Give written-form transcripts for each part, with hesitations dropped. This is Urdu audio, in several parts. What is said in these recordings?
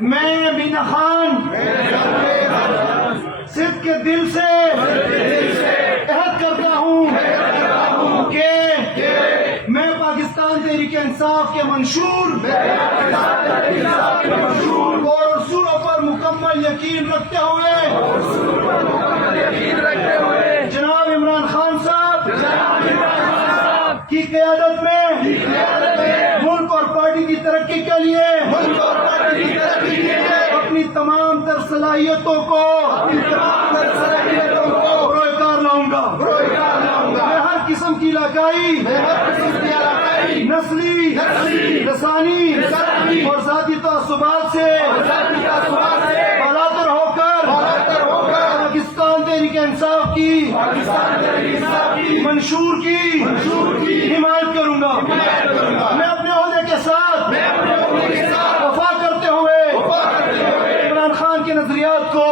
میں مینا خان صدق کے دل سے عہد کرتا ہوں کہ میں پاکستان تحریک انصاف کے منشور اور اصولوں پر مکمل یقین رکھتے ہوئے جناب عمران خان صاحب کی قیادت میں ملک اور پارٹی کی ترقی کے لیے اپنی تمام تر صلاحیتوں کو بروئے کار لاؤں گا۔ میں ہر قسم کی علاقائی، نسلی، لسانی اور ذاتی تعصبات سے بالاتر ہو کر پاکستان تحریک انصاف کی منشور کی حمایت کروں گا۔ میں اپنے عہدے کے ساتھ وفا کرتے ہوئے عمران خان کے نظریات کو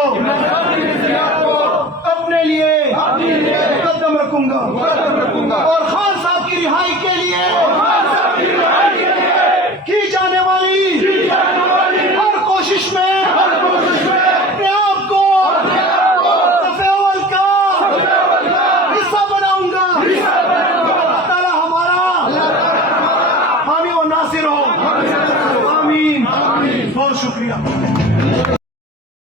اپنے لیے مقدم رکھوں گا اور خان صاحب کی رہائی کے لیے کی جانے والی ہر کوشش میں اپنے آپ کو صف اول کا حصہ بناؤں گا۔ اللہ تعالیٰ ہمارا حامی و ناصر ہو، آمین۔ بہت شکریہ۔